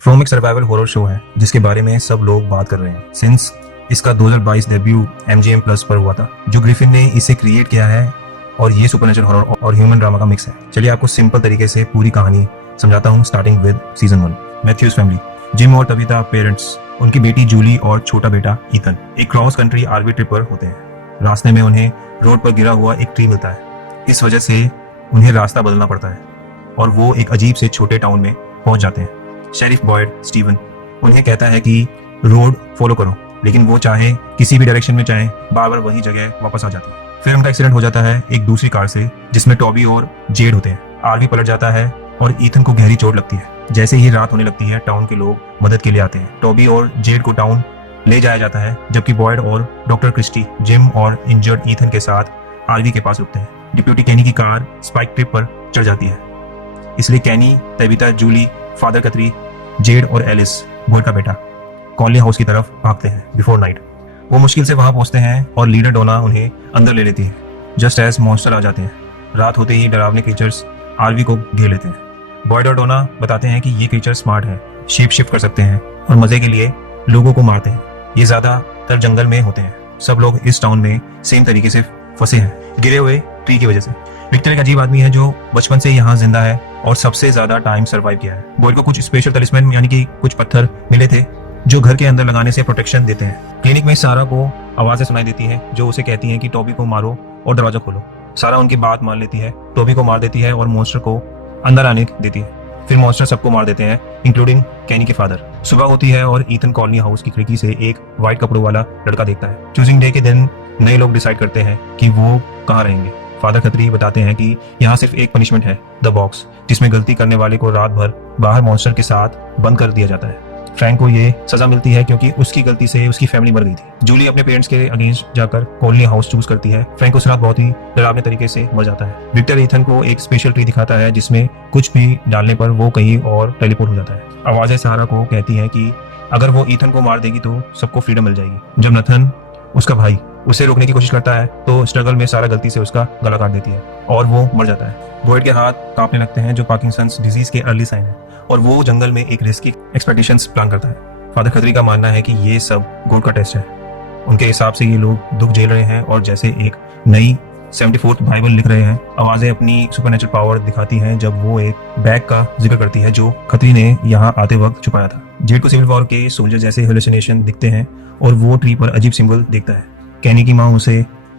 From एक survival horror show है जिसके बारे में सब लोग बात कर रहे हैं सिंस इसका 2022 डेब्यू MGM प्लस पर हुआ था। जो ग्रिफिन ने इसे क्रिएट किया है और ये सुपरनेचुरल हॉरर और ह्यूमन ड्रामा का मिक्स है। चलिए आपको सिंपल तरीके से पूरी कहानी समझाता हूँ starting with season 1। Matthews family, Jim और तबीता पेरेंट्स, उनकी बेटी जूली और छोटा बेटा ईथन एक क्रॉस कंट्री आरवी ट्रिप पर होते हैं। रास्ते में उन्हें रोड पर गिरा हुआ एक ट्री मिलता है। इस वजह से उन्हें रास्ता बदलना पड़ता है और वो एक अजीब से छोटे टाउन में पहुंच जाते हैं। शेरिफ बॉयड स्टीवन उन्हें कहता है कि रोड फॉलो करो, लेकिन वो चाहे किसी भी डायरेक्शन में चाहे बार बार वही जगह वापस आ जाती है। फिर उनका एक्सीडेंट हो जाता है एक दूसरी कार से जिसमें टॉबी और जेड होते हैं। आरवी पलट जाता है और ईथन को गहरी चोट लगती है। जैसे ही रात होने लगती है टाउन के लोग मदद के लिए आते हैं। टॉबी और जेड को टाउन ले जाया जाता है जबकि बॉयड और डॉक्टर क्रिस्टी जिम और इंजर्ड ईथन के साथ आरवी के पास रुकते हैं। डिप्यूटी कैनी की कार स्पाइक ट्रिप पर चढ़ जाती है, इसलिए कैनी, तबीता, जूली, फादर कतरी, जेड और एलिस, बॉयड का बेटा, कॉलोनी हाउस की तरफ भागते हैं बिफोर नाइट। वो मुश्किल से वहां पहुंचते हैं और लीडर डोना उन्हें अंदर ले लेती है जस्ट एज मॉन्स्टर आ जाते हैं। रात होते ही डरावने क्रीचर्स आरवी को घेर लेते हैं। बॉयड और डोना बताते हैं कि ये क्रीचर स्मार्ट है, शेप शिफ्ट कर सकते हैं और मजे के लिए लोगों को मारते हैं। ये ज्यादातर जंगल में होते हैं। सब लोग इस टाउन में सेम तरीके से फंसे हैं, गिरे हुए ट्री की वजह से। विक्टर एक अजीब आदमी है जो बचपन से यहाँ जिंदा है और सबसे ज्यादा टाइम सर्वाइव किया है। बॉयड को कुछ स्पेशल तलिस्मैन यानी कि कुछ पत्थर मिले थे जो घर के अंदर लगाने से प्रोटेक्शन देते हैं। क्लिनिक में सारा को आवाजें सुनाई देती हैं जो उसे कहती हैं कि टॉबी को मारो और दरवाजा खोलो। सारा उनकी बात मान लेती है, टॉबी को मार देती है और मॉन्स्टर को अंदर आने देती है। फिर मॉन्स्टर सबको मार देते हैं इंक्लूडिंग कैनी के फादर। सुबह होती है और ईथन कॉलोनी हाउस की खिड़की से एक व्हाइट कपड़ों वाला लड़का देखता है। चूजिंग डे के दिन नए लोग डिसाइड करते हैं कि वो कहाँ रहेंगे। फादर खतरी बताते हैं कि यहाँ सिर्फ एक पनिशमेंट है, द बॉक्स, जिसमें गलती करने वाले को रात भर बाहर मॉन्स्टर के साथ बंद कर दिया जाता है। फ्रैंक को ये सजा मिलती है क्योंकि उसकी गलती से उसकी फैमिली मर गई थी। जूली अपने पेरेंट्स के अगेंस्ट जाकर कॉलोनी हाउस चूज करती है। फ्रैंक उस रात बहुत ही डरावने तरीके से मर जाता है। विक्टर ईथन को एक स्पेशल ट्री दिखाता है जिसमें कुछ भी डालने पर वो कहीं और टेलीपोर्ट हो जाता है। आवाजें सहारा को कहती हैं कि अगर वो ईथन को मार देगी तो सबको फ्रीडम मिल जाएगी। जब नथन, उसका भाई, उसे रोकने की कोशिश करता है तो स्ट्रगल में सारा गलती से उसका गला काट देती है और वो मर जाता है। बॉयड के हाथ कांपने लगते हैं जो पार्किंसंस डिजीज के अर्ली साइन है और वो जंगल में एक रिस्की एक्सपेक्टेशंस प्लान करता है। फादर खतरी का मानना है कि ये सब गॉड का टेस्ट है। उनके हिसाब से ये लोग दुख झेल रहे हैं और जैसे एक नई 74th बाइबल लिख रहे हैं। आवाजें अपनी सुपरनेचुरल पावर दिखाती हैं जब वो एक बैग का जिक्र करती है जो खतरी ने यहाँ आते वक्त छुपाया था। जेड को सिविल वॉर के सोल्जर जैसे हेलुसिनेशन दिखते हैं और वो ट्री पर अजीब सिंबल देखता है। कैनी की माँ उसे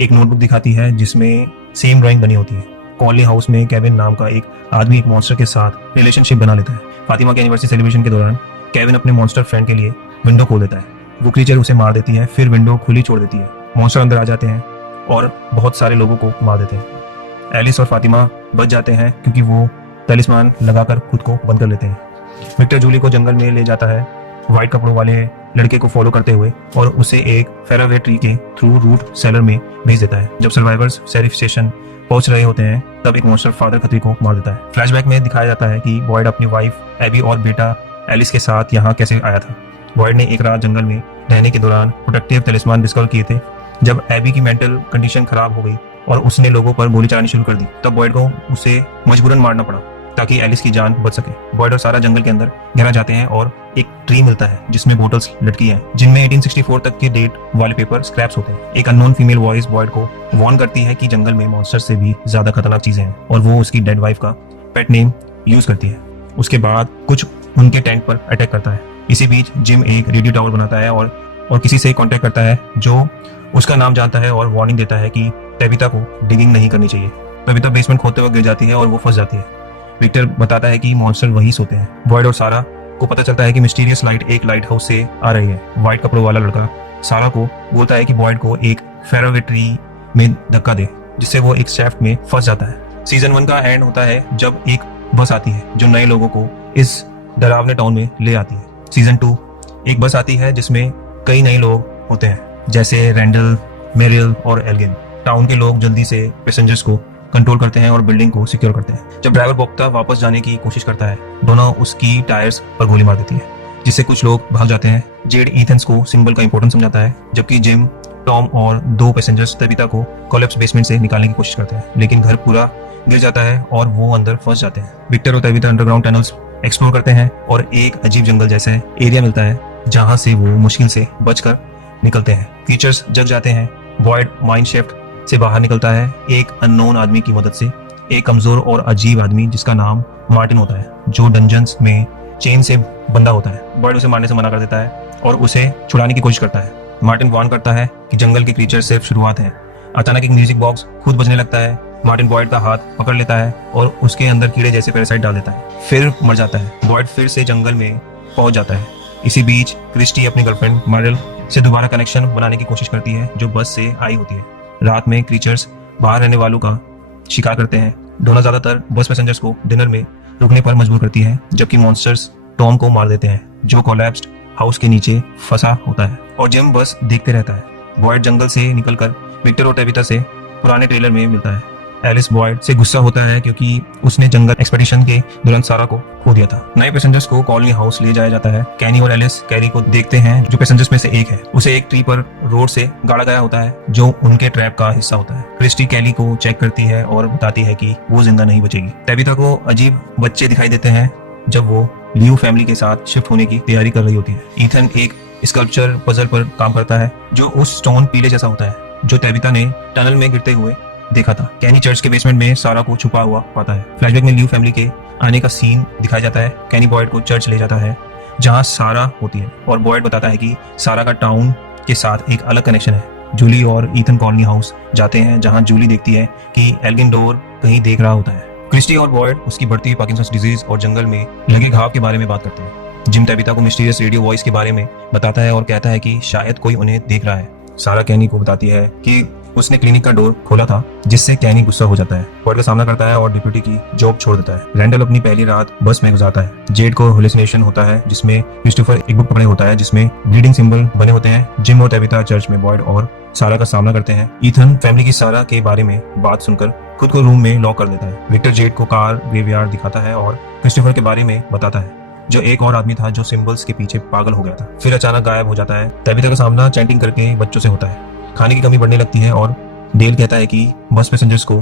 एक नोटबुक दिखाती है जिसमें सेम ड्राइंग बनी होती है। कॉलोनी हाउस में केविन नाम का एक आदमी एक मॉन्स्टर के साथ रिलेशनशिप बना लेता है। फातिमा के एनिवर्सरी सेलिब्रेशन के दौरान केविन अपने मॉन्स्टर फ्रेंड के लिए विंडो खोल देता है। वो क्रीचर उसे मार देती है, फिर विंडो खुली छोड़ देती है। मॉन्स्टर अंदर आ जाते हैं और बहुत सारे लोगों को मार देते हैं। एलिस और फातिमा बच जाते हैं क्योंकि वो तलिस्मान लगाकर खुद को बंद कर लेते हैं। विक्टर जूली को जंगल में ले जाता है व्हाइट कपड़ों वाले लड़के को फॉलो करते हुए और उसे एक फेरावे ट्री के थ्रू रूट सेलर में भेज देता है। जब सर्वाइवर्स शेरिफ स्टेशन पहुंच रहे होते हैं तब एक मॉन्स्टर फादर खतरी को मार देता है। फ्लैशबैक में दिखाया जाता है कि बॉयड अपनी वाइफ एबी और बेटा एलिस के साथ यहाँ कैसे आया था। बॉयड ने एक रात जंगल में रहने के दौरान प्रोटेक्टिव तलिस्मान डिस्कवर किए थे। जब एबी की मेंटल कंडीशन खराब हो गई और उसने लोगों पर गोली चलानी शुरू कर दी तब बॉयड को उसे मजबूरन मारना पड़ा ताकि एलिस की जान बच सके। बॉयड और सारा जंगल के अंदर गहरा जाते हैं और एक ट्री मिलता है जिसमें बोटल्स लटकी हैं जिनमें 1864 तक के डेट वाले पेपर स्क्रैप्स होते हैं। एक अननोन फीमेल वॉइस बॉयड को वार्न करती है कि जंगल में मॉन्स्टर से भी ज्यादा खतरनाक चीजें हैं और वो उसकी डेड वाइफ का पेट नेम यूज करती है। उसके बाद कुछ उनके टेंट पर अटैक करता है। इसी बीच जिम एक रेडियो टावर बनाता है और किसी से कांटेक्ट करता है जो उसका नाम जानता है और वार्निंग देता है कि तबीता को डिगिंग नहीं करनी चाहिए। तबीता बेसमेंट खोदते वक्त गिर जाती है और वो फंस जाती है। विक्टर बताता है कि मॉन्स्टर वहीं सोते हैं। बॉयड और सारा को पता चलता है कि मिस्टीरियस लाइट एक लाइट हाउस से आ रही है। व्हाइट कपड़ों वाला लड़का सारा को बोलता है कि बॉयड को एक फेरावे ट्री में धक्का दे जिससे वो एक शेफ्ट में फंस जाता है। सीजन 1 का एंड होता है जब एक बस आती है जो नए लोगों को इस डरावने टाउन में ले आती है। सीजन 2 एक बस आती है जिसमें कई नए लोग होते हैं जैसे रैंडल, मेरिल और एल्गिन। टाउन के लोग जल्दी से पैसेंजर्स को कंट्रोल करते हैं और बिल्डिंग को सिक्योर करते हैं। जब ड्राइवर बोक्ता वापस जाने की कोशिश करता है दोनों उसकी टायर्स पर गोली मार देती है जिससे कुछ लोग भाग जाते हैं। जेड ईथन्स को सिंबल का इंपॉर्टेंस समझाता है जबकि जिम, टॉम और 2 पैसेंजर्स तबीता को कोलैप्स बेसमेंट से निकालने की कोशिश करते हैं लेकिन घर पूरा गिर जाता है और वो अंदर फंस जाते हैं। विक्टर और तबीता अंडरग्राउंड टनल्स एक्सप्लोर करते हैं और एक अजीब जंगल जैसा एरिया मिलता है जहां से वो मुश्किल से बचकर निकलते हैं। क्रीचर्स जग जाते हैं। बॉयड माइंड शिफ्ट से बाहर निकलता है एक अननोन आदमी की मदद से, एक कमजोर और अजीब आदमी जिसका नाम मार्टिन होता है, जो डंजन्स में चेन से बंधा होता है। बॉयड उसे मारने से मना कर देता है और उसे छुड़ाने की कोशिश करता है। मार्टिन वार्न करता है कि जंगल के क्रीचर सिर्फ शुरुआत है। अचानक एक म्यूजिक बॉक्स खुद बजने लगता है। मार्टिन बॉयड का हाथ पकड़ लेता है और उसके अंदर कीड़े जैसे पैरासाइट डाल देता है, फिर मर जाता है। बॉयड फिर से जंगल में पहुंच जाता है। इसी बीच क्रिस्टी अपनी गर्लफ्रेंड मैरिल से दोबारा कनेक्शन बनाने की कोशिश करती है, जो बस से आई होती है। रात में क्रीचर्स बाहर रहने वालों का शिकार करते हैं। डोना ज्यादातर बस पैसेंजर्स को डिनर में रुकने पर मजबूर करती है, जबकि मॉन्स्टर्स टॉम को मार देते हैं, जो कोलैप्स्ड हाउस के नीचे फंसा होता है, और जिम बस देखते रहता है। बॉयड जंगल से निकलकर विक्टर और टेबिथा से पुराने ट्रेलर में मिलता है। एलिस बॉयड से गुस्सा होता है क्योंकि उसने जंगल एक्सपेडिशन के दौरान सारा को खो दिया था। नए पैसेंजर्स को कॉलोनी हाउस ले जाया जाता है। कैनी और एलिस कैरी को देखते हैं, जो पैसेंजर्स में से एक है। उसे एक ट्री पर रोड से गाड़ा गया होता है, जो उनके ट्रैप का हिस्सा होता है। क्रिस्टी कैली को चेक करती है और बताती है कि वो जिंदा नहीं बचेगी। टेबिथा को अजीब बच्चे दिखाई देते हैं जब वो लियो फैमिली के साथ शिफ्ट होने की तैयारी कर रही होती है। ईथन एक स्कल्पचर पजल पर काम करता है, जो उस स्टोन पीले जैसा होता है जो टेबिथा ने टनल में गिरते हुए देखा था। कैनी चर्च के बेसमेंट में सारा को छुपा हुआ पाता है। फ्लैशबैक में लियो फैमिली के आने का सीन दिखाया जाता है। कैनी बॉयड को चर्च ले जाता है जहां सारा होती है, और बॉयड बताता है कि सारा का टाउन के साथ एक अलग कनेक्शन है। जूली और ईथन कॉलोनी हाउस जाते हैं, जहां जूली देखती है कि एल्गिन डोर कहीं देख रहा होता है। क्रिस्टी और बॉयड उसकी बढ़ती हुई पार्किंसंस डिजीज और जंगल में लगे घाव के बारे में बात करते हैं। जिम टेबिथा को मिस्टीरियस रेडियो वॉइस के बारे में बताता है और कहता है कि शायद कोई उन्हें देख रहा है। सारा कैनी को बताती है कि उसने क्लिनिक का डोर खोला था, जिससे कैनी गुस्सा हो जाता है, बॉयड का सामना करता है और डिप्यूटी की जॉब छोड़ देता है। रैंडल अपनी पहली रात बस में गुजारता है। जेड को हेलुसिनेशन होता है, जिसमें क्रिस्टोफर एक बुक पकड़े होता है जिसमें ब्लीडिंग सिंबल बने होते हैं। जिम और टेबिथा चर्च में बॉयड और सारा का सामना करते हैं। ईथन फैमिली की सारा के बारे में बात सुनकर खुद को रूम में लॉक कर देता है। विक्टर जेड को कार ग्रेवयार्ड दिखाता है और क्रिस्टोफर के बारे में बताता है, जो एक और आदमी था जो सिंबल्स के पीछे पागल हो गया था, फिर अचानक गायब हो जाता है। टेबिथा का सामना चैंटिंग करके बच्चों से होता है। खाने की कमी बढ़ने लगती है और डेल कहता है कि बस पैसेंजर्स को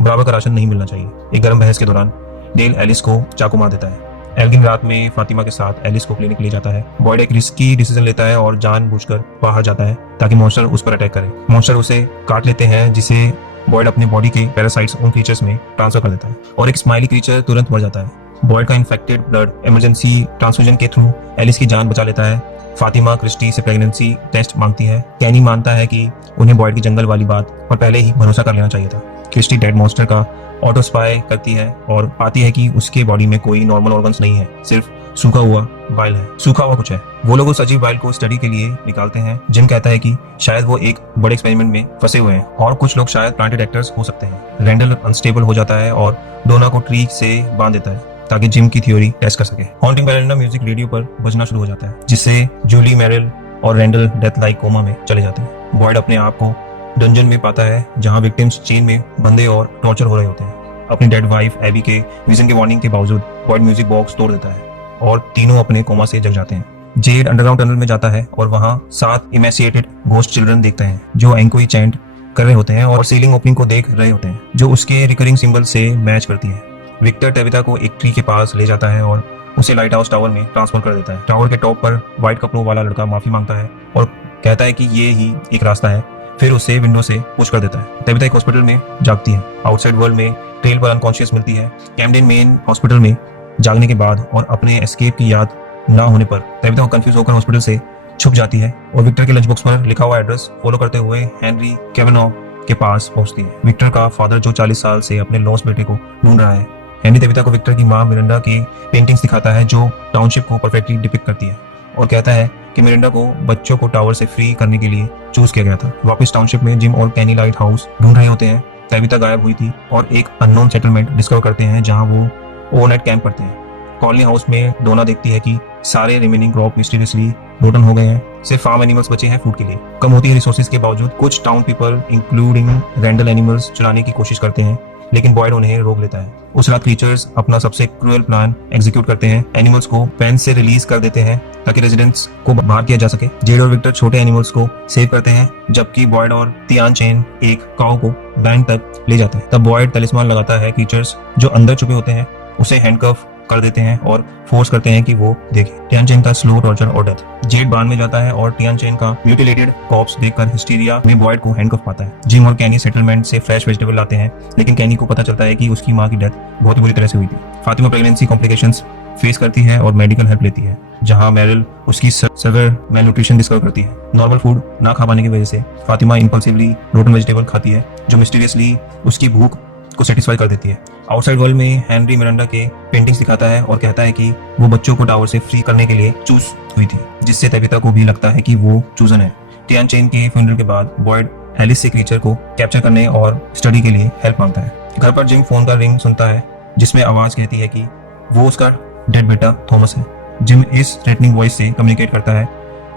बराबर का राशन नहीं मिलना चाहिए। एक गर्म बहस के दौरान डेल एलिस को चाकू मार देता है। एल्गिन रात में फातिमा के साथ एलिस को क्लिनिक ले जाता है। बॉयड एक रिस्की डिसीजन लेता है और जानबूझकर बाहर जाता है ताकि मॉन्स्टर उस पर अटैक करे। मॉन्स्टर उसे काट लेते हैं, जिसे बॉयड अपने बॉडी के पैरासाइट्स उन क्रीचर्स में ट्रांसफर कर देता है, और एक स्माइली क्रीचर तुरंत मर जाता है। बॉयड का इन्फेक्टेड ब्लड इमरजेंसी ट्रांसफ्यूजन के थ्रू एलिस की जान बचा लेता है। फातिमा क्रिस्टी से प्रेगनेंसी टेस्ट मांगती है। कैनी मानता है कि उन्हें बॉयड की जंगल वाली बात पर पहले ही भरोसा कर लेना चाहिए था। क्रिस्टी डेड मॉन्स्टर का ऑटो स्पाई करती है और पाती है कि उसके बॉडी में कोई नॉर्मल ऑर्गन्स नहीं है, सिर्फ सूखा हुआ बाइल है, सूखा हुआ कुछ है। वो लोग उस अजीब बाइल को स्टडी के लिए निकालते हैं। जिम कहता है कि शायद वो एक बड़े एक्सपेरिमेंट में फंसे हुए हैं और कुछ लोग शायद प्लांटेड एक्टर्स हो सकते हैं। रैंडल अनस्टेबल हो जाता है और डोना को ट्री से बांध देता है ताकि जिम की थ्योरी टेस्ट कर सके। हॉन्टिंग बैलेंडा म्यूजिक रेडियो पर बजना शुरू हो जाता है, जिससे जूली, मैरिल और रैंडल डेथ लाइक कोमा में चले जाते हैं। बॉयड अपने आप को डंजन में पाता है, जहां विक्टिम्स चेन में बंधे और टॉर्चर हो रहे होते हैं। अपनी डेड वाइफ एबी के विजन के वार्निंग के बावजूद बॉयड म्यूजिक बॉक्स तोड़ देता है और तीनों अपने कोमा से जग जाते हैं। जेड अंडरग्राउंड टनल में जाता है और वहां 7 इमेसिएटेड घोस्ट चिल्ड्रन देखते हैं, जो एंकोई चैंट कर रहे होते हैं और सीलिंग ओपनिंग को देख रहे होते हैं, जो उसके रिकरिंग सिंबल से मैच करती है। विक्टर टेबिथा को एक ट्री के पास ले जाता है और उसे लाइट हाउस टावर में ट्रांसफर कर देता है। टावर के टॉप पर व्हाइट कपड़ों वाला लड़का माफी मांगता है और कहता है कि ये ही एक रास्ता है, फिर उसे विंडो से पुश कर देता है। टेबिथा एक हॉस्पिटल में जागती है। आउटसाइड वर्ल्ड में ट्रेल पर अनकॉन्शियस मिलती है। कैम्डेन मेन हॉस्पिटल में जागने के बाद और अपने एस्केप की याद ना होने पर टेबिथा कंफ्यूज होकर हॉस्पिटल से छुप जाती है और विक्टर के लंच बॉक्स पर लिखा हुआ एड्रेस फॉलो करते हुए हेनरी कैवेनॉ के पास पहुंचती है। विक्टर का फादर, जो 40 साल से अपने लॉस्ट बेटे को ढूंढ रहा है। हेनरी टेबिथा को विक्टर की मां मिरांडा की पेंटिंग्स दिखाता है, जो टाउनशिप को परफेक्टली डिपिक्ट करती है, और कहता है कि मिरांडा को बच्चों को टावर से फ्री करने के लिए चूज किया गया था। वापस टाउनशिप में जिम और कैनी लाइट हाउस ढूंढ रहे होते हैं। टेबिथा गायब हुई थी और एक अननोन सेटलमेंट डिस्कवर करते हैं, जहां वो ओवरनाइट कैंप करते हैं। कॉलोनी हाउस में डोना देखती है कि सारे रिमेनिंग क्रॉप मिस्टीरियसली रोटन हो गए हैं, सिर्फ फार्म एनिमल्स बचे हैं फूड के लिए। कम होती है रिसोर्सेज के बावजूद कुछ town people including Randall animals चुराने की कोशिश करते हैं, लेकिन बॉयड उन्हें रोक लेता है। उस रात क्रीचर्स अपना सबसे क्रूएल प्लान एग्जीक्यूट करते हैं। एनिमल्स को पेन से रिलीज कर देते हैं ताकि रेजिडेंट्स को बाहर किया जा सके। जेड और विक्टर छोटे एनिमल्स को सेव करते हैं, जबकि बॉयड और तियान चेन एक काऊ को बैंक तक ले जाते हैं। तब बॉयड तलिस्मान लगाता है। क्रीचर्स जो अंदर छुपे होते हैं उसे हैंडकफ कर देते हैं और फोर्स करते हैं कि वो देखे टियानचेन का स्लो टॉर्चर और डेथ। जेड बांध में जाता है और टियानचेन का म्यूटिलेटेड कॉर्प्स देखकर हिस्टीरिया में बॉयड को हैंडकफ पाता है। जिम और कैनी सेटलमेंट से फ्रेश वेजिटेबल लाते हैं, लेकिन कैनी को पता चलता है कि उसकी माँ की डेथ बहुत बुरी तरह से हुई थी। फातिमा प्रेगनेंसी कॉम्प्लिकेशंस फेस करती है और मेडिकल हेल्प लेती है, जहां मेरिल उसकी सेवर मेल न्यूट्रिशन डिस्कवर करती है। नॉर्मल फूड ना खा पाने की वजह से फातिमा इंपल्सिवली रोटन वेजिटेबल खाती है, जो मिस्टीरियसली उसकी भूख को सेटिस्फाई कर देती है। आउटसाइड वर्ल्ड में हेनरी मिरांडा के पेंटिंग्स दिखाता है और कहता है कि वो बच्चों को टावर से फ्री करने के लिए चूज हुई थी, जिससे तबिता को भी लगता है कि वो चूजन है। टियानचेन के फ्यूनरल के बाद बॉयड एलिस से क्रीचर को कैप्चर करने और स्टडी के लिए हेल्प मांगता है। घर पर जिम फोन का रिंग सुनता है, जिसमें आवाज कहती है कि वो उसका डेड बेटा थॉमस है। जिम इस थ्रेटनिंग वॉइस से कम्युनिकेट करता है,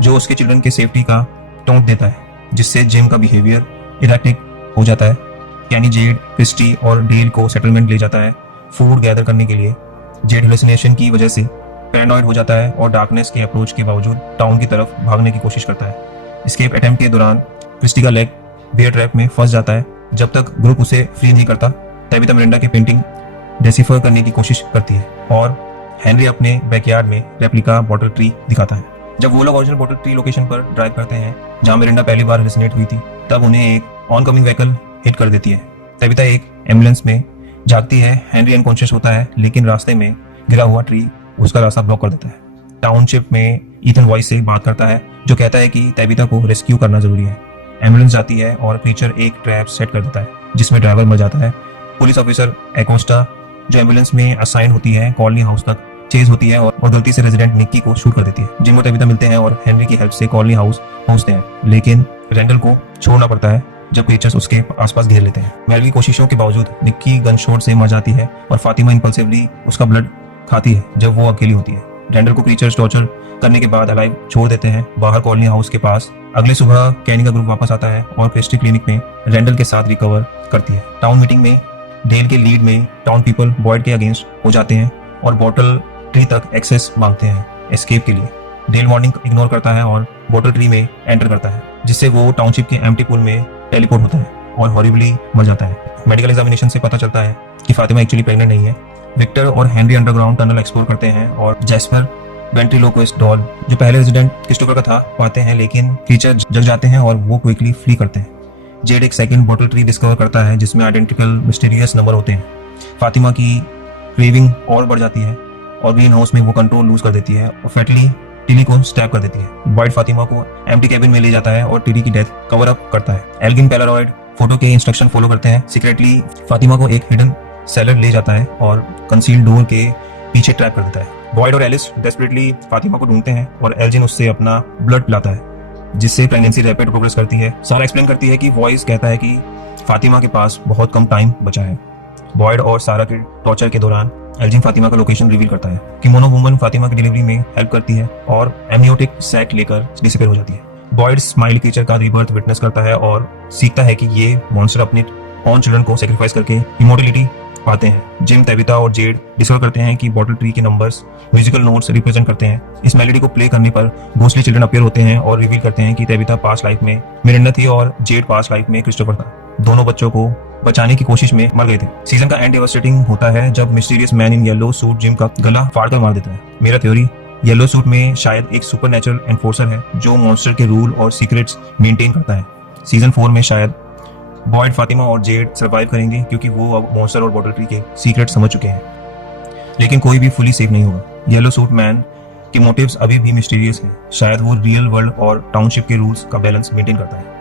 जो उसके चिल्ड्रन के सेफ्टी का टोंट देता है, जिससे जिम का बिहेवियर इरेक्टिक हो जाता है। कैनी जेड, क्रिस्टी और डेल को सेटलमेंट ले जाता है फूड गैदर करने के लिए। जेड हेलुसिनेशन की वजह से पैरानॉइड हो जाता है और डार्कनेस के अप्रोच के बावजूद टाउन की तरफ भागने की कोशिश करता है। स्केप अटेम्प्ट के दौरान क्रिस्टी का लेग बेयर ट्रैप में फंस जाता है। जब तक ग्रुप उसे फ्री नहीं करता, तबिता मिरांडा की पेंटिंग डेसिफर करने की कोशिश करती है और हेनरी अपने बैकयार्ड में रेप्लिका बॉटल ट्री दिखाता है। जब वो लोग ओरिजिनल बॉटल ट्री लोकेशन पर ड्राइव करते हैं, जहां मिरांडा पहली बार हेलुसिनेट हुई थी, तब उन्हें एक ऑनकमिंग व्हीकल हिट कर देती है। तबिता एक एम्बुलेंस में जागती है। हेनरी अनकॉन्शियस होता है, लेकिन रास्ते में गिरा हुआ ट्री उसका रास्ता ब्लॉक कर देता है। टाउनशिप में ईथन वॉइस से बात करता है, जो कहता है कि तबिता को रेस्क्यू करना जरूरी है। एम्बुलेंस जाती है और क्रीचर एक ट्रैप सेट कर देता है, जिसमें ड्राइवर मर जाता है। पुलिस ऑफिसर एकोस्टा, जो एम्बुलेंस में असाइन होती है, कॉलोनी हाउस तक चेज होती है और गलती से रेजिडेंट निक्की को शूट कर देती है। जिम और तबिता मिलते हैं और हेनरी की हेल्प से कॉलोनी हाउस पहुंचते हैं, लेकिन रेंडल को छोड़ना पड़ता है जब क्रीचर्स उसके आसपास घेर लेते हैं। मेरिल की कोशिशों के बावजूद निक्की गन शॉट से मर जाती है और फातिमा इंपल्सिवली उसका ब्लड खाती है जब वो अकेली होती है। रेंडल को क्रीचर्स टॉर्चर करने के बाद अलाइव छोड़ देते हैं बाहर कॉलोनी हाउस के पास। अगले सुबह कैनी का ग्रुप वापस आता है और क्रिस्टी क्लिनिक में रेंडल के साथ रिकवर करती है। टाउन मीटिंग में डेल के लीड में टाउन पीपल बॉयड के अगेंस्ट हो जाते हैं और बॉटल ट्री तक एक्सेस मांगते हैं एस्केप के लिए। डेल वार्निंग इग्नोर करता है और बॉटल ट्री में एंटर करता है, जिससे वो टाउनशिप के एम्प्टी पूल में टेलीपोर्ट होता है और हॉरिबली मर जाता है। मेडिकल एग्जामिनेशन से पता चलता है कि फातिमा एक्चुअली प्रेग्नेंट नहीं है। विक्टर और हेनरी अंडरग्राउंड टनल एक्सप्लोर करते हैं और जैस्पर वेंट्रिलोक्विस्ट डॉल, जो पहले रेजिडेंट क्रिस्टोफर का था, पाते हैं, लेकिन क्रीचर जग जाते हैं और वो क्विकली फ्ली करते हैं। जेड एक सेकंड बॉटल ट्री डिस्कवर करता है, जिसमें आइडेंटिकल मिस्टीरियस नंबर होते हैं। फातिमा की क्रेविंग और बढ़ जाती है और ग्रीन हाउस में वो कंट्रोल लूज कर देती है और फैटली टिली को स्टैब कर देती है। बॉयड फातिमा को एम्प्टी केबिन में ले जाता है और टिली की डेथ कवर अप करता है। एल्गिन पेलारॉइड फोटो के इंस्ट्रक्शन फॉलो करते हैं। सीक्रेटली फातिमा को एक हिडन सेलर ले जाता है और कंसील्ड डोर के पीछे ट्रैप कर देता है। बॉयड और एलिस डेस्परेटली फातिमा को ढूंढते हैं और एल्जिन उससे अपना ब्लड पिलाता है, जिससे प्रेगनेंसी रैपिड प्रोग्रेस करती है। सारा एक्सप्लेन करती है कि वॉइस कहता है कि फातिमा के पास बहुत कम टाइम बचा है। बॉयड और सारा के टॉर्चर के दौरान एल्जिन फातिमा का लोकेशन रिवील करता है। किमोनो वुमन फातिमा की डिलीवरी में हेल्प करती है और एमनियोटिक सैक लेकर डिसअपीयर हो जाती है। बॉयड स्माइल क्रीचर का रीबर्थ विटनेस करता है और सीखता है कि ये मॉन्स्टर अपने ऑन चिल्ड्रन को सेक्रीफाइस करके इमोर्टलिटी पाते हैं। जिम, तबिता और जेड डिस्कवर करते हैं कि बॉटल ट्री के नंबर्स म्यूजिकल नोट्स रिप्रेजेंट करते हैं। इस मेलोडी को प्ले करने पर घोस्टली चिल्ड्रन अपीयर होते हैं और रिवील करते हैं कि तबिता पास्ट लाइफ में मिरांडा थी और जेड पास्ट लाइफ में क्रिस्टोफर था। दोनों बच्चों को बचाने की कोशिश में मर गए थे। सीजन का एंड डेवास्टेटिंग होता है जब mysterious man in yellow suit gym का गला फाड़कर मार देता है। मेरा थ्योरी, येलो सूट में शायद एक सुपरनेचुरल एनफोर्सर है जो मॉन्स्टर के रूल और सीक्रेट्स मेंटेन करता है। सीजन 4 में शायद बॉयड, फातिमा और जेड सर्वाइव करेंगे, क्योंकि वो अब मॉन्स्टर और बॉटल ट्री के सीक्रेट समझ चुके हैं। लेकिन कोई भी फुली सेफ नहीं होगा। येलो सूट मैन के मोटिव्स अभी भी मिस्टीरियस हैं। शायद वो रियल वर्ल्ड और टाउनशिप के रूल्स का बैलेंस मेंटेन करता है।